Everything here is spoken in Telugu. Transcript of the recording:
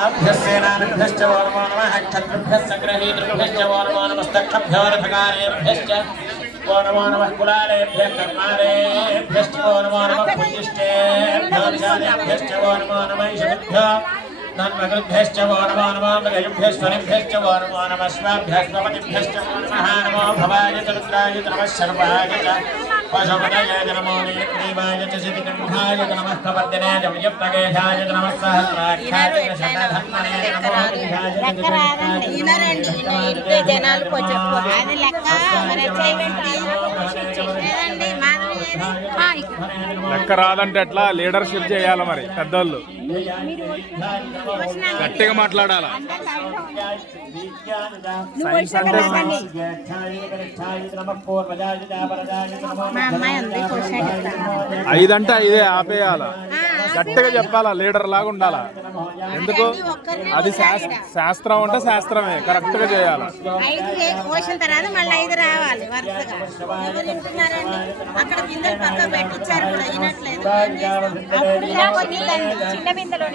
सेनाभ्यश्च वो नमो नमः क्षत्रिभ्यः संग्रहीतृभ्यश्च वो नमो नमस्तक्षभ्यो रथकारेभ्यश्च वो नमो नमः कुलालेभ्यः कर्मारेभ्यश्च वो नमो नमः पुष्टिष्टेभ्यो निशानेभ्यश्च वो नमो नमः ईशभ्यो नन्मकृभ्यश्च वो नमो नमः मृगयुभ्यश्वरिभ्यश्च वो नमो नमः स्वाभ्यस्वपतिभ्यश्च नमो भवाय च रुद्राय च नमः शर्वाय च पशुपतये च नमो नीलग्रीवाय च सिद्धिकण्ठाय च नमः कपर्दिने च विजयप्रकेशाय च नमः सहस्राख्याय च शतधन्वने च नमो बुद्धाय च జనాలు కొంచెం అది లెక్క మరి చేయబెట్టి లెక్క రాదంటే ఎట్లా లీడర్షిప్ చేయాలి మరి పెద్దోళ్ళు గట్టిగా మాట్లాడాలా సైన్స్ అంటే ఐదంటే ఐదే ఆపేయాలా గట్టిగా చెప్పాలా లీడర్ లాగా ఉండాలా ఎందుకు అది శాస్త్రం అంటే శాస్త్రమే కరెక్ట్ గా చేయాలి పోసిన తర్వాత మళ్ళీ 5 రావాలి వరుసగా ఎవరు వింటున్నారండి అక్కడ బిందెలు పక్క పెట్టించారు కూడా అయినట్లేదు చిన్న బిందెలో